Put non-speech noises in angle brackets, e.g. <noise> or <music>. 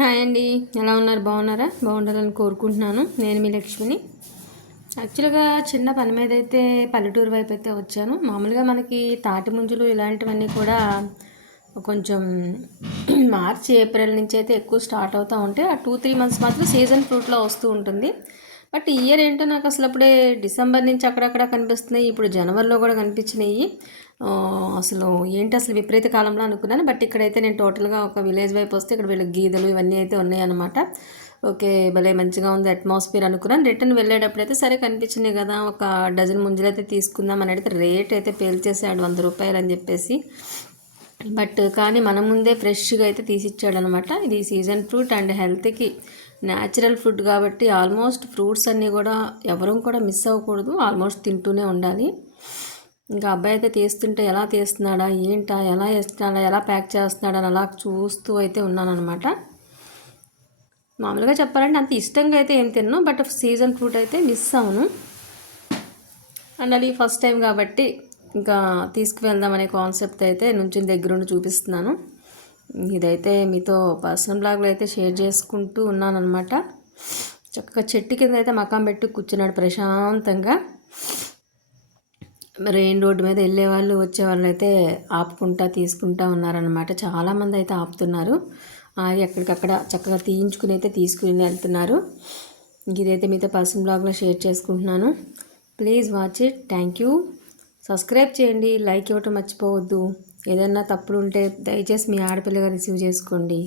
Hi అండి. ఎలా ఉన్నారు? బాగున్నారా? బాగుండాలని కోరుకుంటున్నాను. నేను మీ లక్ష్మిని. యాక్చువల్గా చిన్న పని మీద అయితే పల్లెటూరు వైపు అయితే వచ్చాను. మామూలుగా మనకి తాటి ముంజులు ఇలాంటివన్నీ కూడా కొంచెం <clears throat> మార్చి ఏప్రిల్ నుంచి అయితే ఎక్కువ స్టార్ట్ అవుతూ ఉంటాయి ఆ టూ త్రీ మంత్స్ మాత్రం సీజన్ ఫ్రూట్లో వస్తూ ఉంటుంది. బట్ ఇయర్ ఏంటో నాకు అసలు అప్పుడే డిసెంబర్ నుంచి అక్కడక్కడ కనిపిస్తున్నాయి. ఇప్పుడు జనవరిలో కూడా కనిపించినాయి. అసలు ఏంటి అసలు విపరీత కాలంలో అనుకున్నాను. బట్ ఇక్కడైతే నేను టోటల్గా ఒక విలేజ్ వైపు వస్తే ఇక్కడ వీళ్ళ గీదలు ఇవన్నీ అయితే ఉన్నాయన్నమాట. ఓకే భలే మంచిగా ఉంది అట్మాస్ఫియర్ అనుకున్నాను. రిటర్న్ వెళ్ళేటప్పుడు అయితే సరే కనిపించినాయి కదా ఒక డజన్ ముంజలు అయితే తీసుకుందాం అని అయితే రేట్ అయితే పేల్చేసాడు వంద రూపాయలు అని చెప్పేసి. బట్ కానీ మన ముందే ఫ్రెష్గా అయితే తీసిచ్చాడనమాట ఇది సీజన్ ఫ్రూట్ అండ్ హెల్త్కి న్యాచురల్ ఫుడ్ కాబట్టి ఆల్మోస్ట్ ఫ్రూట్స్ అన్నీ కూడా ఎవరూ కూడా మిస్ అవ్వకూడదు. ఆల్మోస్ట్ తింటూనే ఉండాలి. ఇంకా అబ్బాయి అయితే తీస్తుంటే ఎలా తీస్తున్నాడా? ఏంటా? ఎలా వేస్తున్నాడా? ఎలా ప్యాక్ చేస్తున్నాడా? అని అలా చూస్తూ అయితే ఉన్నానమాట మామూలుగా చెప్పాలంటే అంత ఇష్టంగా అయితే ఏం తిన్ను బట్ సీజన్ ఫ్రూట్ అయితే మిస్ అవును. అండ్ అది ఫస్ట్ టైం కాబట్టి ఇంకా తీసుకువెళ్దామనే కాన్సెప్ట్ అయితే నుంచి దగ్గరుండి చూపిస్తున్నాను. ఇదైతే మీతో పర్సనల్ బ్లాగ్లో అయితే షేర్ చేసుకుంటూ ఉన్నానమాట చక్కగా చెట్టు కింద అయితే మకాం పెట్టి కూర్చున్నాడు ప్రశాంతంగా. రెయిన్ రోడ్డు మీద వెళ్ళే వాళ్ళు వచ్చే వాళ్ళు అయితే ఆపుకుంటా తీసుకుంటా ఉన్నారనమాట చాలామంది అయితే ఆపుతున్నారు. ఎక్కడికక్కడ చక్కగా తీయించుకుని అయితే తీసుకుని వెళ్తున్నారు. ఇదైతే మీతో పర్సనల్ బ్లాగ్లో షేర్ చేసుకుంటున్నాను. Please watch it. Thank you. Subscribe చేయండి. లైక్ ఇవ్వటం మర్చిపోవద్దు. ఏదైనా తప్పులు ఉంటే దయచేసి మీ ఆడపిల్లగా రిసీవ్ చేసుకోండి.